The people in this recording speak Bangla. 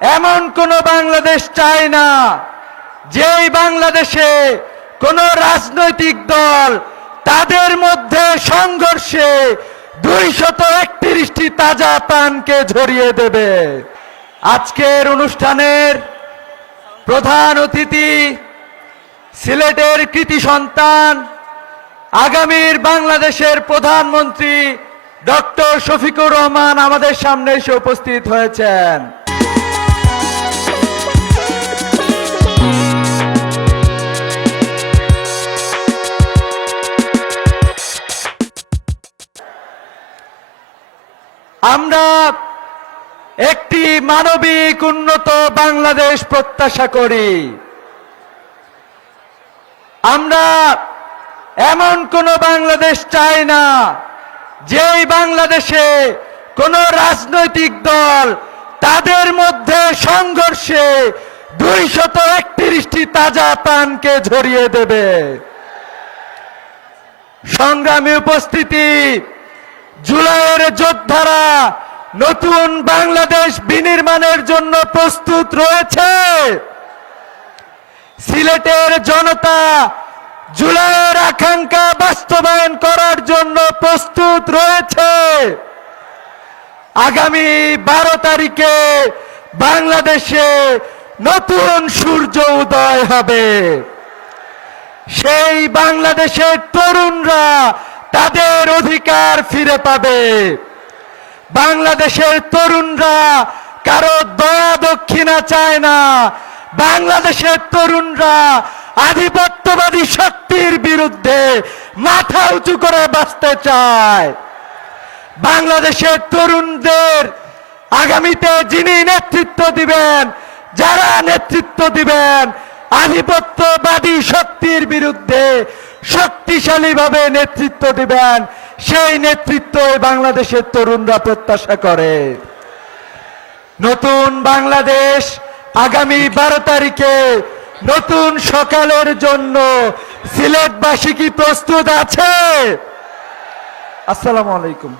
এমন কোন বাংলাদেশ চায় না যেই বাংলাদেশে কোন রাজনৈতিক দল তাদের মধ্যে সংঘর্ষে 231টি তাজা প্রাণকে ঝরিয়ে দেবে। আজকের অনুষ্ঠানের প্রধান অতিথি সিলেটের কৃতি সন্তান আগামীর বাংলাদেশের প্রধানমন্ত্রী ডক্টর শফিকুর রহমান আমাদের সামনে এসে উপস্থিত হয়েছেন। আমরা একটি মানবিক উন্নত বাংলাদেশ প্রত্যাশা করি। আমরা এমন কোন বাংলাদেশ চাই না যেই বাংলাদেশে কোন রাজনৈতিক দল তাদের মধ্যে সংঘর্ষে 231টি তাজা প্রাণকে ঝরিয়ে দেবে। সংগ্রামী উপস্থিতি, জুলাইয়ের যোদ্ধারা নতুন বাংলাদেশ বিনির্মাণের জন্য প্রস্তুত রয়েছে। সিলেটের জনতা জুলাইয়ের আকাঙ্ক্ষা বাস্তবায়ন করার জন্য প্রস্তুত রয়েছে। আগামী 12 তারিখে বাংলাদেশে নতুন সূর্য উদয় হবে। সেই বাংলাদেশের তরুণরা তাদের অধিকার ফিরে পাবে। বাংলাদেশের তরুণরা কারো দয়া দক্ষিণা চায় না। বাংলাদেশের তরুণরা আধিপত্যবাদী শক্তির বিরুদ্ধে মাথা উঁচু করে বাঁচতে চায়। বাংলাদেশের তরুণদের আগামীতে যিনি নেতৃত্ব দিবেন, যারা নেতৃত্ব দিবেন, আধিপত্যবাদী শক্তির বিরুদ্ধে শক্তিশালীভাবে নেতৃত্ব দিবেন, সেই নেতৃত্ব বাংলাদেশের তরুণরা প্রত্যাশা করে। নতুন বাংলাদেশ আগামী 12 তারিখে নতুন সকালের জন্য সিলেটবাসী কি প্রস্তুত আছে? আসসালামু আলাইকুম।